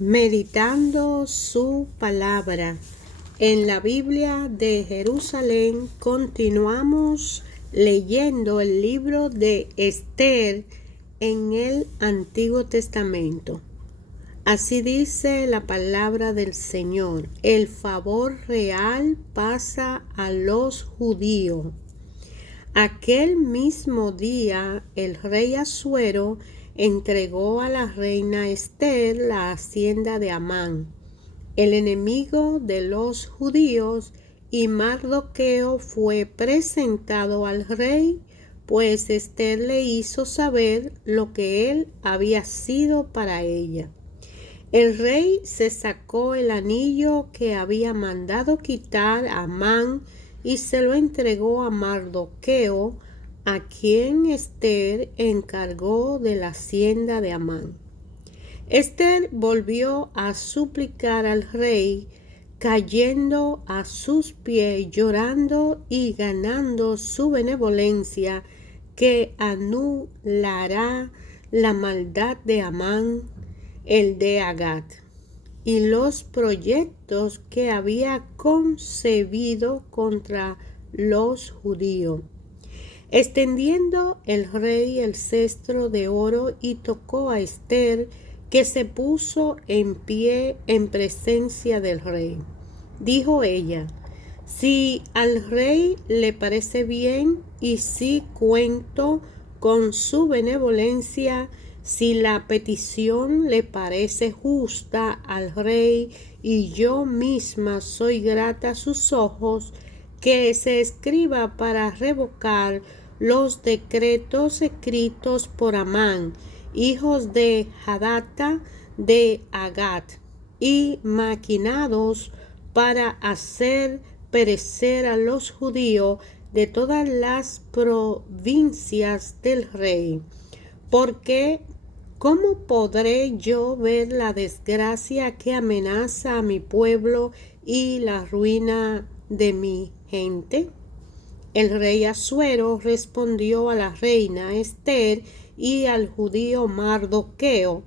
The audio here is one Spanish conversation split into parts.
Meditando su palabra. En la Biblia de Jerusalén continuamos leyendo el libro de Esther en el Antiguo Testamento. Así dice la palabra del Señor: el favor real pasa a los judíos. Aquel mismo día el rey Asuero entregó a la reina Esther la hacienda de Amán, el enemigo de los judíos, y Mardoqueo fue presentado al rey, pues Esther le hizo saber lo que él había sido para ella. El rey se sacó el anillo que había mandado quitar a Amán y se lo entregó a Mardoqueo, a quien Esther encargó de la hacienda de Amán. Esther volvió a suplicar al rey, cayendo a sus pies, llorando y ganando su benevolencia, que anulará la maldad de Amán, el de Agat, y los proyectos que había concebido contra los judíos. Extendiendo el rey el cetro de oro y tocó a Esther, que se puso en pie en presencia del rey. Dijo ella: si al rey le parece bien y si cuento con su benevolencia, si la petición le parece justa al rey y yo misma soy grata a sus ojos, que se escriba para revocar los decretos escritos por Amán, hijos de Hadata de Agat, y maquinados para hacer perecer a los judíos de todas las provincias del rey. Porque ¿cómo podré yo ver la desgracia que amenaza a mi pueblo y la ruina de mi gente? El rey Asuero respondió a la reina Esther y al judío Mardoqueo: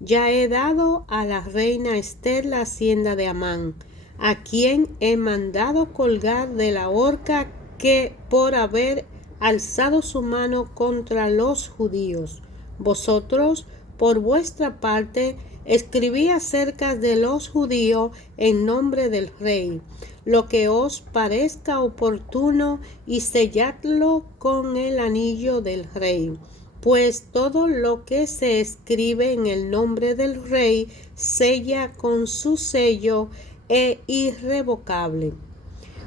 ya he dado a la reina Esther la hacienda de Amán, a quien he mandado colgar de la horca que por haber alzado su mano contra los judíos. Vosotros, por vuestra parte, escribí acerca de los judíos en nombre del rey, lo que os parezca oportuno, y selladlo con el anillo del rey. Pues todo lo que se escribe en el nombre del rey sella con su sello e irrevocable.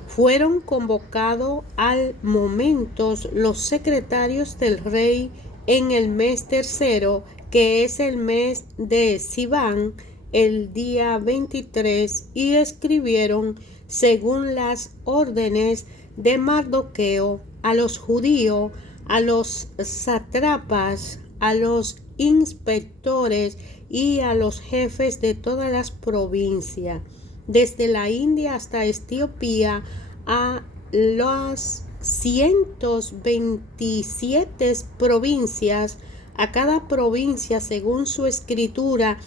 Fueron convocados al momento los secretarios del rey en el mes tercero, que es el mes de Siván, el día 23, y escribieron según las órdenes de Mardoqueo a los judíos, a los sátrapas, a los inspectores y a los jefes de todas las provincias, desde la India hasta Etiopía, a las 127 provincias, a cada provincia según su escritura,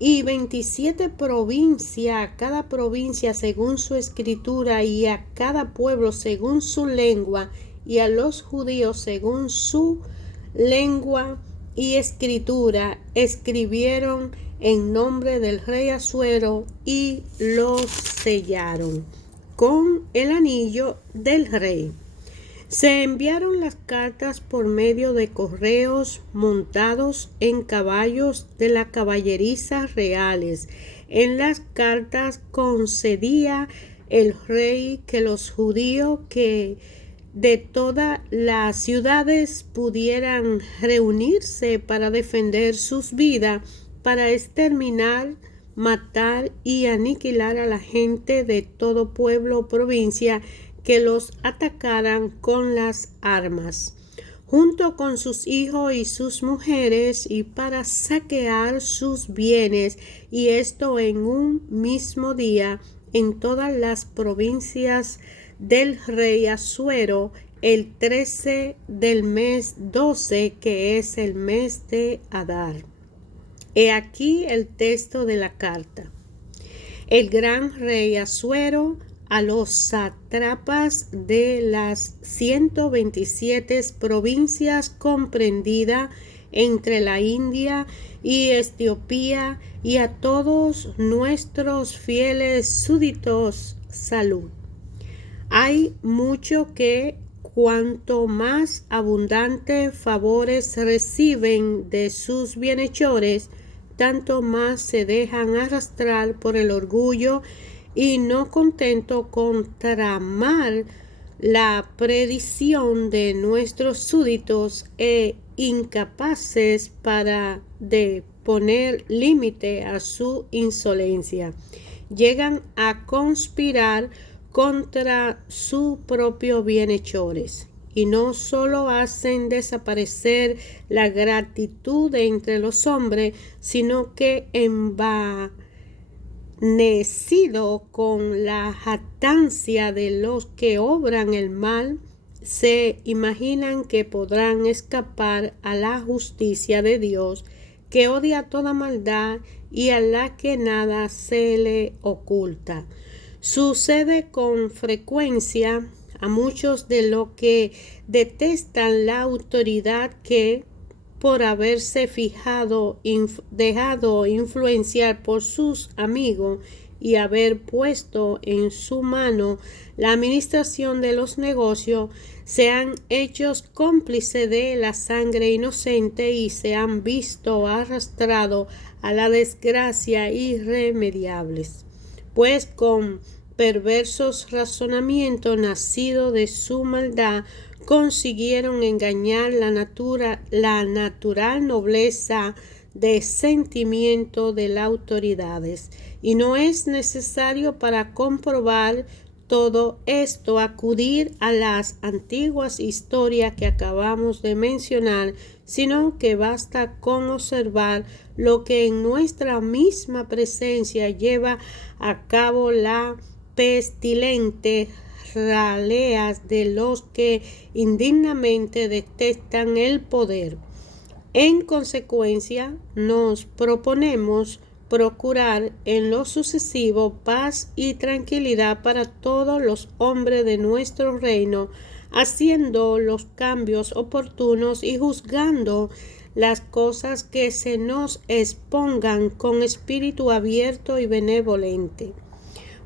y 27 provincias a cada provincia según su escritura, y a cada pueblo según su lengua, y a los judíos según su lengua y escritura, escribieron en nombre del rey Asuero y los sellaron con el anillo del rey. Se enviaron las cartas por medio de correos montados en caballos de la caballeriza reales. En las cartas concedía el rey que los judíos que de todas las ciudades pudieran reunirse para defender sus vidas, para exterminar, matar y aniquilar a la gente de todo pueblo o provincia que los atacaran con las armas, junto con sus hijos y sus mujeres, y para saquear sus bienes, y esto en un mismo día, en todas las provincias del rey Asuero, el 13 del mes 12, que es el mes de Adar. He aquí el texto de la carta. El gran rey Asuero a los sátrapas de las 127 provincias comprendidas entre la India y Etiopía, y a todos nuestros fieles súbditos, salud. Hay mucho que, cuanto más abundantes favores reciben de sus bienhechores, tanto más se dejan arrastrar por el orgullo, y no contento con tramar la perdición de nuestros súbditos e incapaces para de poner límite a su insolencia, llegan a conspirar contra sus propios bienhechores, y no solo hacen desaparecer la gratitud de entre los hombres, sino que envanecido con la jactancia de los que obran el mal, se imaginan que podrán escapar a la justicia de Dios, que odia toda maldad y a la que nada se le oculta. Sucede con frecuencia a muchos de los que detestan la autoridad que, por haberse dejado influenciar por sus amigos y haber puesto en su mano la administración de los negocios, se han hecho cómplices de la sangre inocente y se han visto arrastrados a la desgracia irremediables, pues con perversos razonamientos nacidos de su maldad consiguieron engañar la natural nobleza de sentimiento de las autoridades. Y no es necesario para comprobar todo esto acudir a las antiguas historias que acabamos de mencionar, sino que basta con observar lo que en nuestra misma presencia lleva a cabo la pestilente raleas de los que indignamente detestan el poder. En consecuencia, nos proponemos procurar en lo sucesivo paz y tranquilidad para todos los hombres de nuestro reino, haciendo los cambios oportunos y juzgando las cosas que se nos expongan con espíritu abierto y benevolente.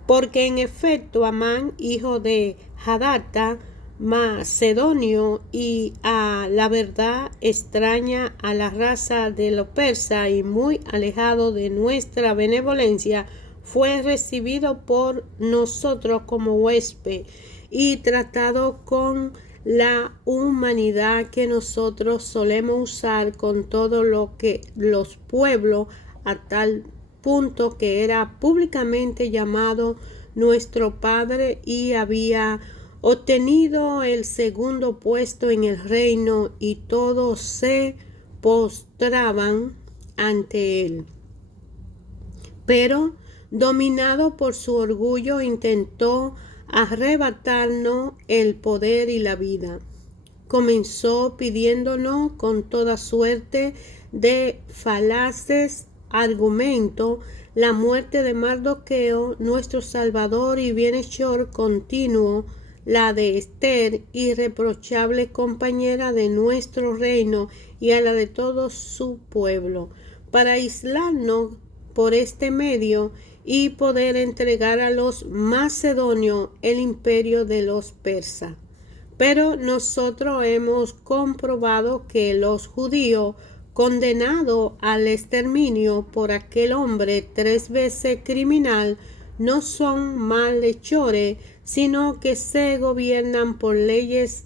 Porque en efecto Amán, hijo de Hadata, macedonio y a la verdad extraña a la raza de los persas y muy alejado de nuestra benevolencia, fue recibido por nosotros como huésped y tratado con la humanidad que nosotros solemos usar con todo lo que los pueblos, a tal punto que era públicamente llamado nuestro Padre y había obtenido el segundo puesto en el reino, y todos se postraban ante él. Pero, dominado por su orgullo, intentó arrebatarnos el poder y la vida. Comenzó pidiéndonos con toda suerte de falaces argumentos la muerte de Mardoqueo, nuestro Salvador y bienhechor continuo, la de Esther, irreprochable compañera de nuestro reino, y a la de todo su pueblo, para aislarnos por este medio y poder entregar a los macedonios el imperio de los persas. Pero nosotros hemos comprobado que los judíos, condenados al exterminio por aquel hombre 3 veces criminal, no son malhechores, sino que se gobiernan por leyes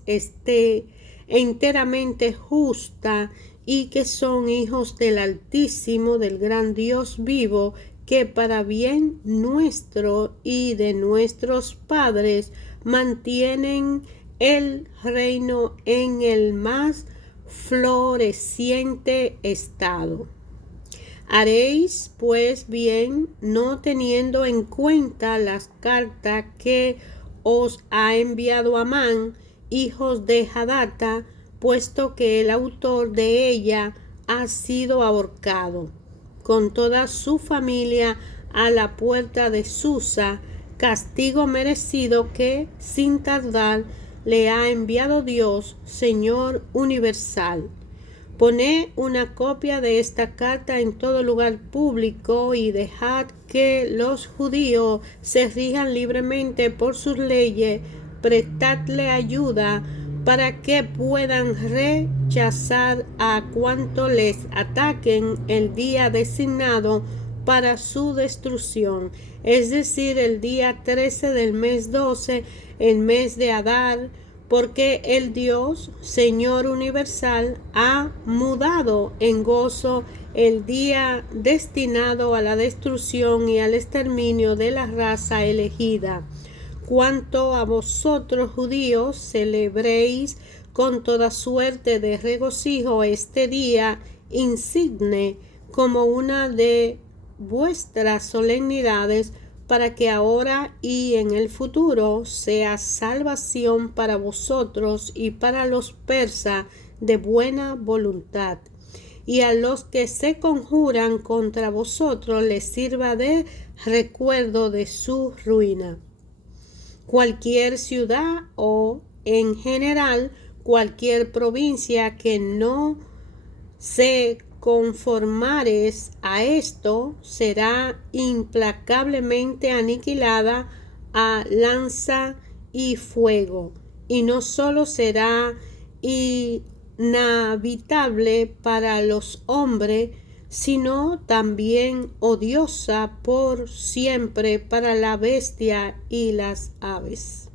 enteramente justas, y que son hijos del Altísimo, del gran Dios vivo, que para bien nuestro y de nuestros padres mantienen el reino en el más floreciente estado. Haréis pues bien, no teniendo en cuenta las cartas que os ha enviado Amán, hijos de Hadata, puesto que el autor de ella ha sido ahorcado. con toda su familia a la puerta de Susa, castigo merecido que, sin tardar, le ha enviado Dios, Señor universal. Poned una copia de esta carta en todo lugar público y dejad que los judíos se rijan libremente por sus leyes. Prestadle ayuda para que puedan rechazar a cuanto les ataquen el día designado para su destrucción, es decir, el día 13 del mes 12, el mes de Adar, porque el Dios, Señor universal, ha mudado en gozo el día destinado a la destrucción y al exterminio de la raza elegida. Cuanto a vosotros, judíos, celebréis con toda suerte de regocijo este día insigne como una de vuestras solemnidades, para que ahora y en el futuro sea salvación para vosotros y para los persas de buena voluntad. Y a los que se conjuran contra vosotros les sirva de recuerdo de su ruina. Cualquier ciudad o, en general, cualquier provincia que no se conformares a esto será implacablemente aniquilada a lanza y fuego, y no solo será inhabitable para los hombres, sino también odiosa por siempre para la bestia y las aves.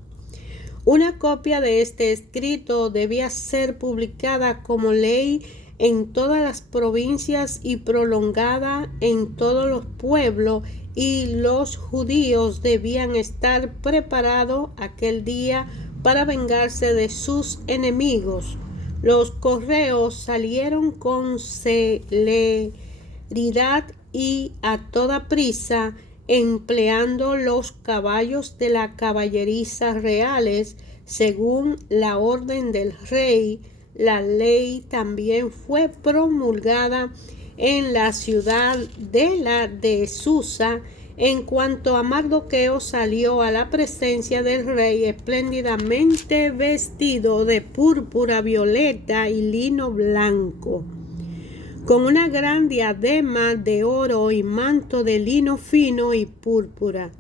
Una copia de este escrito debía ser publicada como ley en todas las provincias y prolongada en todos los pueblos, y los judíos debían estar preparados aquel día para vengarse de sus enemigos. Los correos salieron con celeridad y a toda prisa, empleando los caballos de la caballeriza reales, según la orden del rey. La ley también fue promulgada en la ciudad de Susa. En cuanto a Mardoqueo, salió a la presencia del rey espléndidamente vestido de púrpura violeta y lino blanco, con una gran diadema de oro y manto de lino fino y púrpura.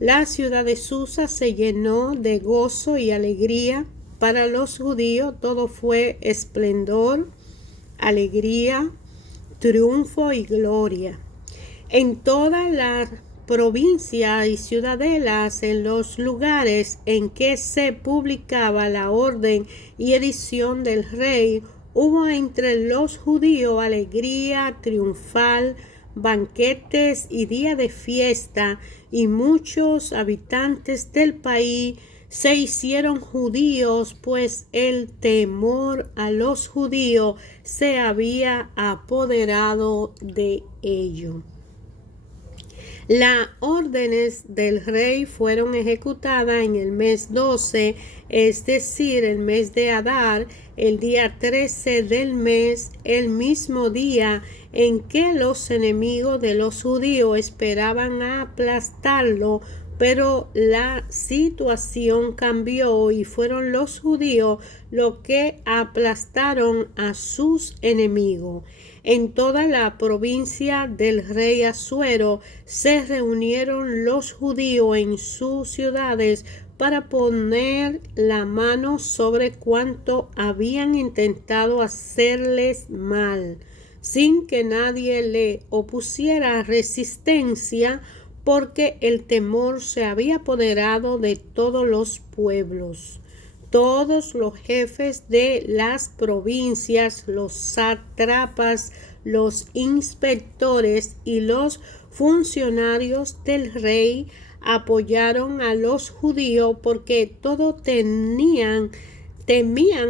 La ciudad de Susa se llenó de gozo y alegría. Para los judíos todo fue esplendor, alegría, triunfo y gloria. En todas las provincias y ciudadelas, en los lugares en que se publicaba la orden y edición del rey, hubo entre los judíos alegría triunfal, banquetes y día de fiesta, y muchos habitantes del país se hicieron judíos, pues el temor a los judíos se había apoderado de ellos. Las órdenes del rey fueron ejecutadas en el mes 12, es decir, el mes de Adar, el día 13 del mes, el mismo día en que los enemigos de los judíos esperaban aplastarlo. Pero la situación cambió y fueron los judíos los que aplastaron a sus enemigos. En toda la provincia del rey Asuero se reunieron los judíos en sus ciudades para poner la mano sobre cuanto habían intentado hacerles mal, sin que nadie le opusiera resistencia, porque el temor se había apoderado de todos los pueblos. Todos los jefes de las provincias, los sátrapas, los inspectores y los funcionarios del rey apoyaron a los judíos, porque todos temían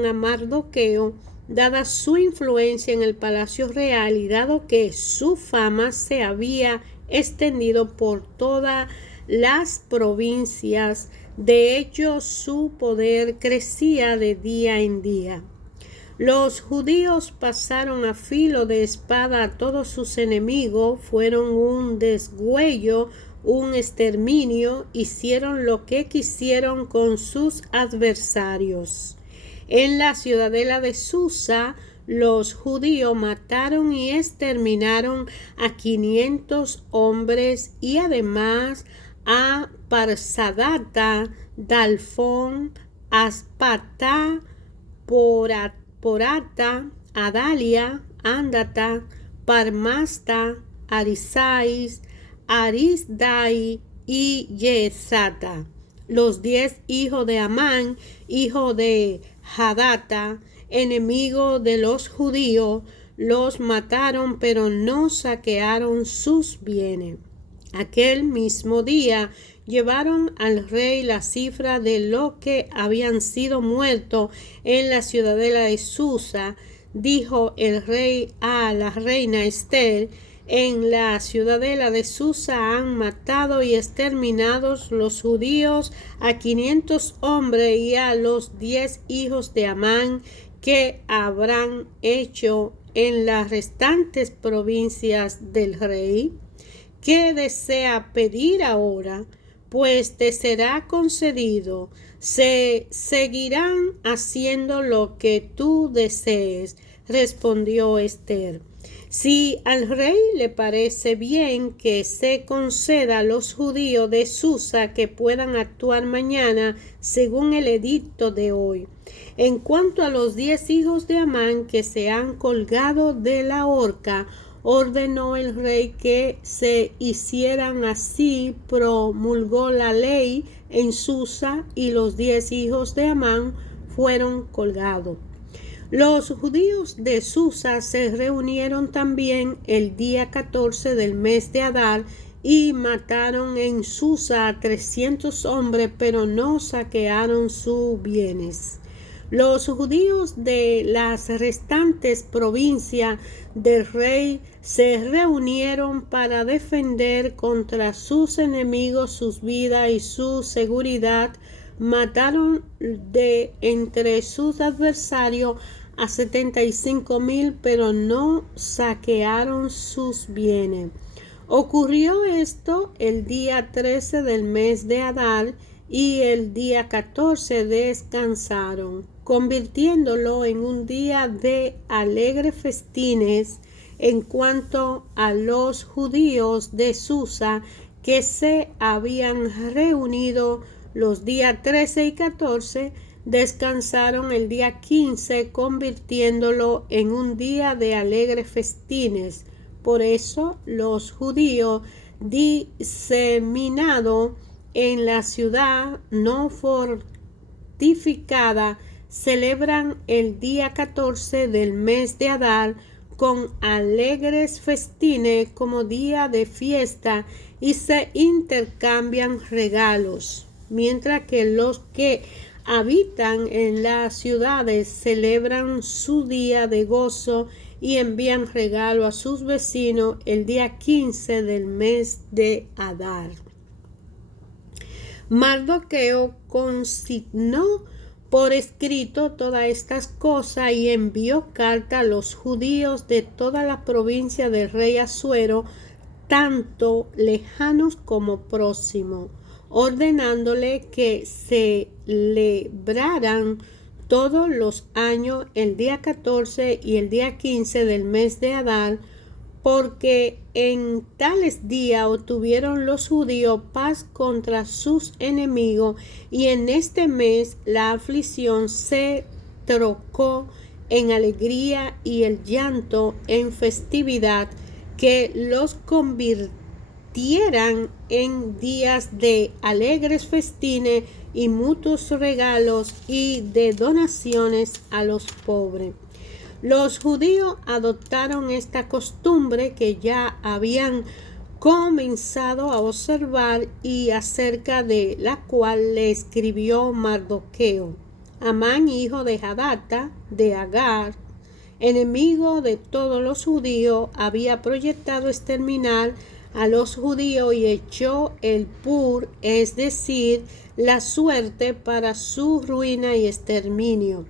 a Mardoqueo, dada su influencia en el palacio real y dado que su fama se había extendido por todas las provincias. De hecho, su poder crecía de día en día. Los judíos pasaron a filo de espada a todos sus enemigos, fueron un desgüello, un exterminio, hicieron lo que quisieron con sus adversarios. En la ciudadela de Susa, los judíos mataron y exterminaron a 500 hombres y además a Parsadata, Dalfón, Aspatá, Porata, Adalia, Ándata, Parmasta, Arisais, Arisdai y Yesata. Los 10 hijos de Amán, hijo de Hadata, enemigo de los judíos, los mataron, pero no saquearon sus bienes. Aquel mismo día llevaron al rey la cifra de lo que habían sido muertos en la ciudadela de Susa. Dijo el rey a la reina Esther: en la ciudadela de Susa han matado y exterminado los judíos a 500 hombres y a los 10 hijos de Amán. ¿Qué habrán hecho en las restantes provincias del rey? ¿Qué desea pedir ahora? Pues te será concedido. Se seguirán haciendo lo que tú desees, respondió Esther. Si al rey le parece bien que se conceda a los judíos de Susa que puedan actuar mañana según el edicto de hoy. En cuanto a los 10 hijos de Amán que se han colgado de la horca, ordenó el rey que se hicieran así, promulgó la ley en Susa y los 10 hijos de Amán fueron colgados. Los judíos de Susa se reunieron también el día 14 del mes de Adar y mataron en Susa a 300 hombres, pero no saquearon sus bienes. Los judíos de las restantes provincias del rey se reunieron para defender contra sus enemigos sus vidas y su seguridad. Mataron de entre sus adversarios a 75,000, pero no saquearon sus bienes. Ocurrió esto el día 13 del mes de Adar y el día 14 descansaron, convirtiéndolo en un día de alegres festines. En cuanto a los judíos de Susa que se habían reunido los días 13 y 14, descansaron el día 15, convirtiéndolo en un día de alegres festines. Por eso los judíos diseminados en la ciudad no fortificada celebran el día 14 del mes de Adar con alegres festines como día de fiesta y se intercambian regalos, mientras que los que habitan en las ciudades celebran su día de gozo y envían regalo a sus vecinos el día 15 del mes de Adar. Mardoqueo consignó por escrito todas estas cosas y envió carta a los judíos de toda la provincia del rey Asuero, tanto lejanos como próximos, ordenándole que celebraran todos los años el día 14 y el día 15 del mes de Adar, porque en tales días obtuvieron los judíos paz contra sus enemigos, y en este mes la aflicción se trocó en alegría y el llanto en festividad, que los convirtieran en días de alegres festines y mutuos regalos y de donaciones a los pobres. Los judíos adoptaron esta costumbre que ya habían comenzado a observar y acerca de la cual le escribió Mardoqueo. Amán, hijo de Hadata, de Agar, enemigo de todos los judíos, había proyectado exterminar a los judíos y echó el pur, es decir, la suerte, para su ruina y exterminio.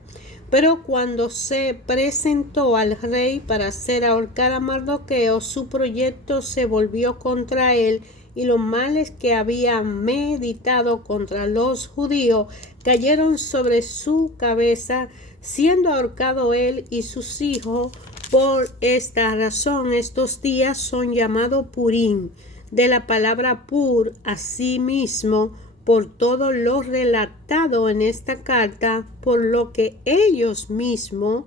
Pero cuando se presentó al rey para hacer ahorcar a Mardoqueo, su proyecto se volvió contra él, y los males que había meditado contra los judíos cayeron sobre su cabeza, siendo ahorcado él y sus hijos. Por esta razón estos días son llamados Purim, de la palabra pur, asimismo, por todo lo relatado en esta carta, por lo que ellos mismos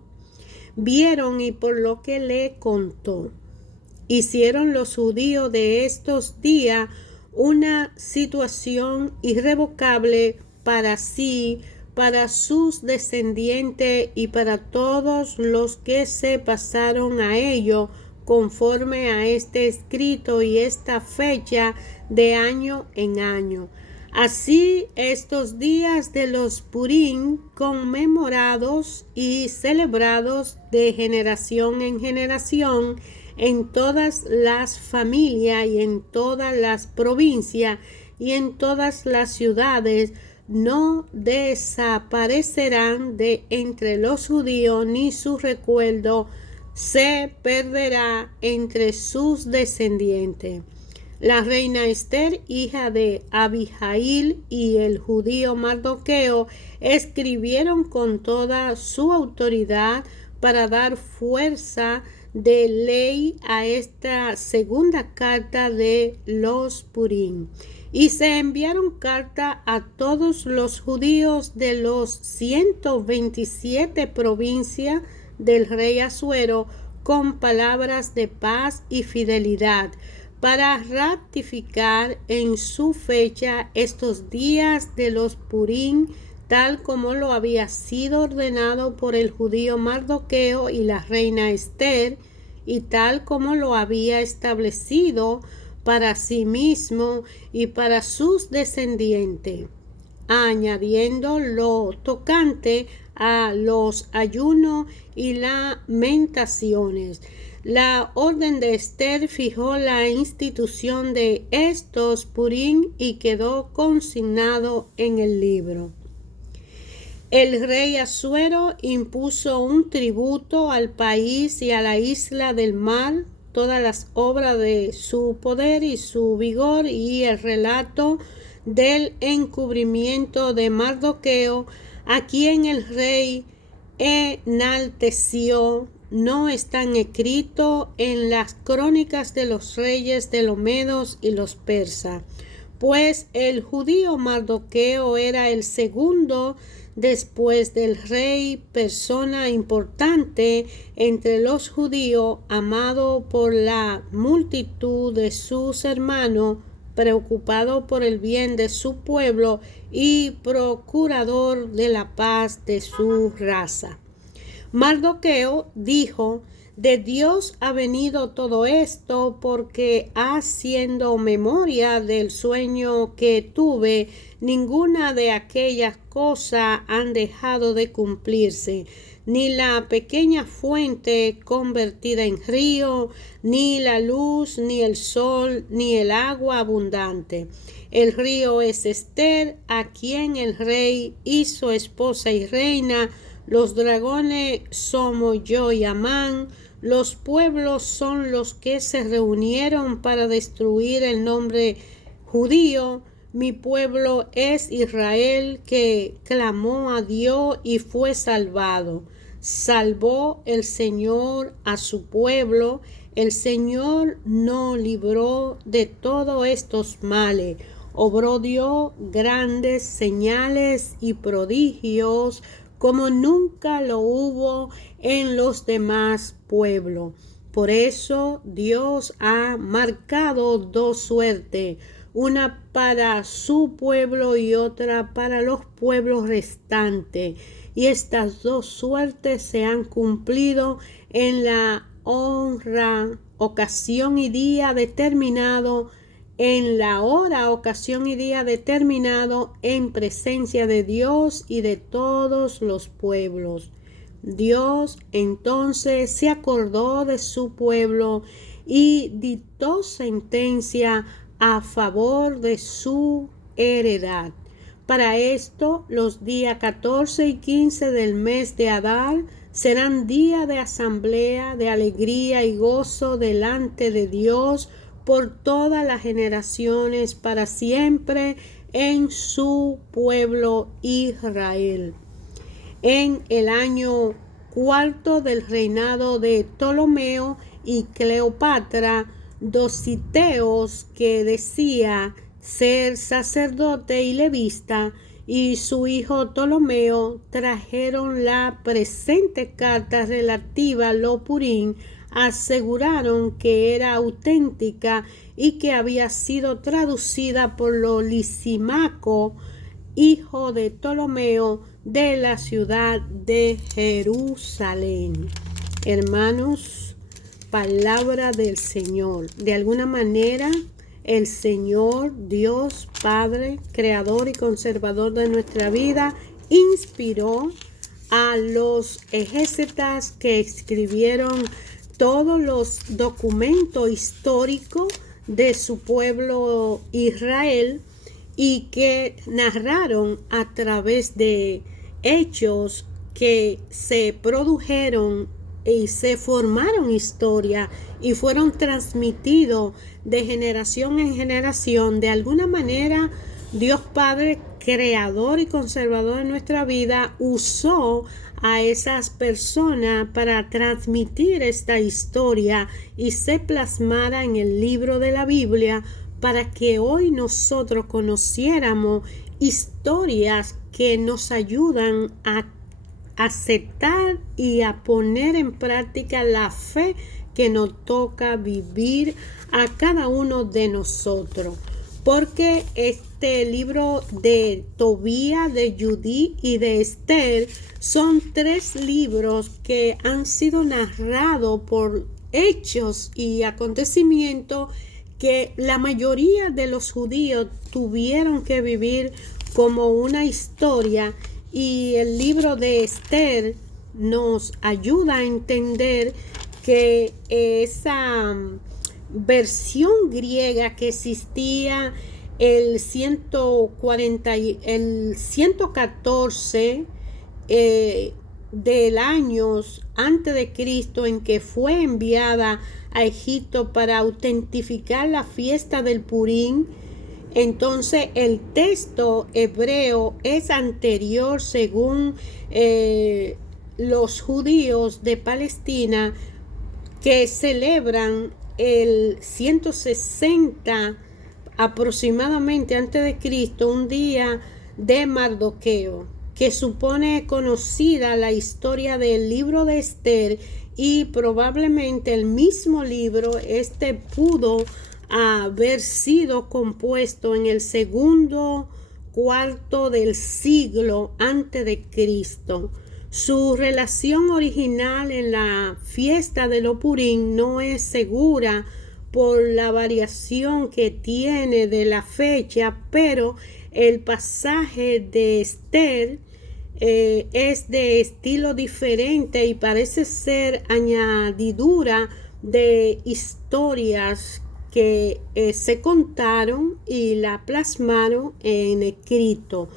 vieron y por lo que le contó. Hicieron los judíos de estos días una situación irrevocable para sí, para sus descendientes y para todos los que se pasaron a ello, conforme a este escrito y esta fecha de año en año. Así estos días de los Purim, conmemorados y celebrados de generación en generación en todas las familias y en todas las provincias y en todas las ciudades, no desaparecerán de entre los judíos, ni su recuerdo se perderá entre sus descendientes. La reina Esther, hija de Abihail, y el judío Mardoqueo escribieron con toda su autoridad para dar fuerza de ley a esta segunda carta de los Purim. Y se enviaron cartas a todos los judíos de los 127 provincias del rey Asuero con palabras de paz y fidelidad, para ratificar en su fecha estos días de los Purim, tal como lo había sido ordenado por el judío Mardoqueo y la reina Esther, y tal como lo había establecido para sí mismo y para sus descendientes, añadiendo lo tocante a los ayunos y lamentaciones. La orden de Esther fijó la institución de estos Purim y quedó consignado en el libro. El rey Asuero impuso un tributo al país y a la isla del mar, todas las obras de su poder y su vigor, y el relato del encubrimiento de Mardoqueo, a quien el rey enalteció, no están escritos en las crónicas de los reyes de los medos y los persas, pues el judío Mardoqueo era el segundo después del rey, persona importante entre los judíos, amado por la multitud de sus hermanos, preocupado por el bien de su pueblo y procurador de la paz de su raza. Mardoqueo dijo: de Dios ha venido todo esto, porque haciendo memoria del sueño que tuve, ninguna de aquellas cosas han dejado de cumplirse, ni la pequeña fuente convertida en río, ni la luz, ni el sol, ni el agua abundante. El río es Esther, a quien el rey hizo esposa y reina. Los dragones somos yo y Amán. Los pueblos son los que se reunieron para destruir el nombre judío. Mi pueblo es Israel, que clamó a Dios y fue salvado. Salvó el Señor a su pueblo. El Señor nos libró de todos estos males. Obró Dios grandes señales y prodigios, como nunca lo hubo en los demás pueblos. Por eso Dios ha marcado dos suertes, una para su pueblo y otra para los pueblos restantes. Y estas dos suertes se han cumplido en la honra, ocasión y día determinado, en la hora, ocasión y día determinado, en presencia de Dios y de todos los pueblos. Dios entonces se acordó de su pueblo y dictó sentencia a favor de su heredad. Para esto, los días 14 y 15 del mes de Adar serán día de asamblea, de alegría y gozo delante de Dios por todas las generaciones, para siempre en su pueblo Israel. En el año cuarto del reinado de Ptolomeo y Cleopatra, Dositeos, que decía ser sacerdote y levita, y su hijo Ptolomeo trajeron la presente carta relativa a lo Purín, aseguraron que era auténtica y que había sido traducida por Lisímaco, hijo de Ptolomeo, de la ciudad de Jerusalén. Hermanos, palabra del Señor. De alguna manera, el Señor, Dios Padre, creador y conservador de nuestra vida, inspiró a los exégetas que escribieron todos los documentos históricos de su pueblo Israel y que narraron a través de hechos que se produjeron y se formaron historia y fueron transmitidos de generación en generación. De alguna manera, Dios Padre, creador y conservador de nuestra vida, usó a esas personas para transmitir esta historia y se plasmara en el libro de la Biblia, para que hoy nosotros conociéramos historias que nos ayudan a aceptar y a poner en práctica la fe que nos toca vivir a cada uno de nosotros. Porque este libro de Tobías, de Judith y de Esther son 3 libros que han sido narrados por hechos y acontecimientos que la mayoría de los judíos tuvieron que vivir como una historia, y el libro de Esther nos ayuda a entender que esa versión griega que existía el 114 del año antes de Cristo, en que fue enviada a Egipto para autentificar la fiesta del Purín. Entonces el texto hebreo es anterior, según los judíos de Palestina, que celebran el 160 aproximadamente antes de Cristo, un día de Mardoqueo, que supone conocida la historia del libro de Esther, y probablemente el mismo libro pudo haber sido compuesto en el segundo cuarto del siglo antes de Cristo. Su relación original en la fiesta de lo Purín no es segura por la variación que tiene de la fecha, pero el pasaje de Esther es de estilo diferente y parece ser añadidura de historias que se contaron y la plasmaron en escrito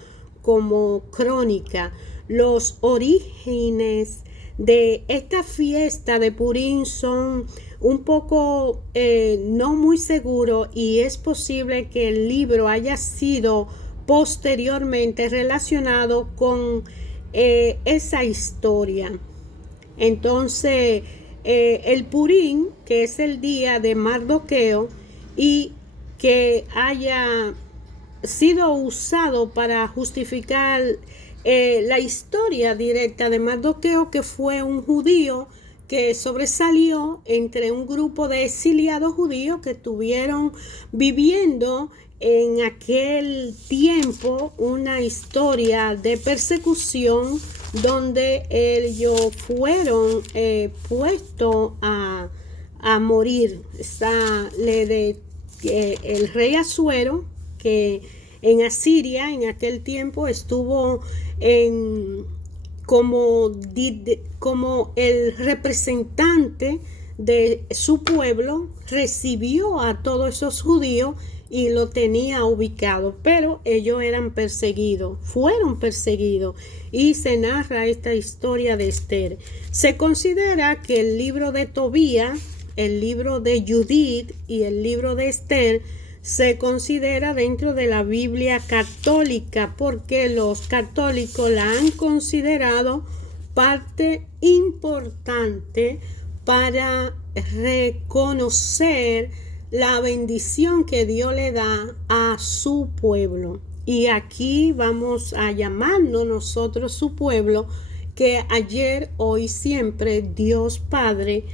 como crónica. Los orígenes de esta fiesta de Purín son un poco no muy seguros, y es posible que el libro haya sido posteriormente relacionado con esa historia. Entonces, el Purín, que es el día de Mardoqueo, y que haya sido usado para justificar la historia directa de Mardoqueo, que fue un judío que sobresalió entre un grupo de exiliados judíos que estuvieron viviendo en aquel tiempo una historia de persecución, donde ellos fueron puestos a morir. Está el rey Asuero, que en Asiria en aquel tiempo estuvo como el representante de su pueblo recibió a todos esos judíos y lo tenía ubicado, pero ellos eran perseguidos, fueron perseguidos, y se narra esta historia de Esther. Se considera que el libro de Tobías, el libro de Judith y el libro de Esther se considera dentro de la Biblia católica, porque los católicos la han considerado parte importante para reconocer la bendición que Dios le da a su pueblo. Y aquí vamos a llamarnos nosotros su pueblo, que ayer, hoy, siempre Dios Padre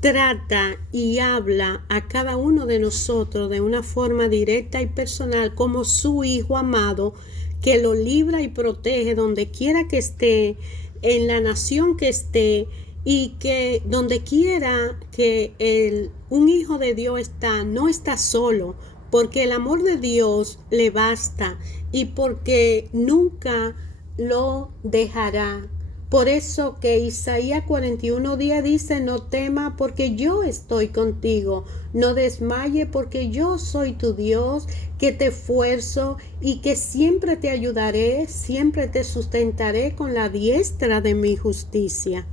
trata y habla a cada uno de nosotros de una forma directa y personal como su hijo amado, que lo libra y protege donde quiera que esté, en la nación que esté, y que donde quiera que un hijo de Dios está, no está solo, porque el amor de Dios le basta y porque nunca lo dejará. Por eso que Isaías 41:10 dice: no tema porque yo estoy contigo, no desmaye porque yo soy tu Dios, que te esfuerzo y que siempre te ayudaré, siempre te sustentaré con la diestra de mi justicia.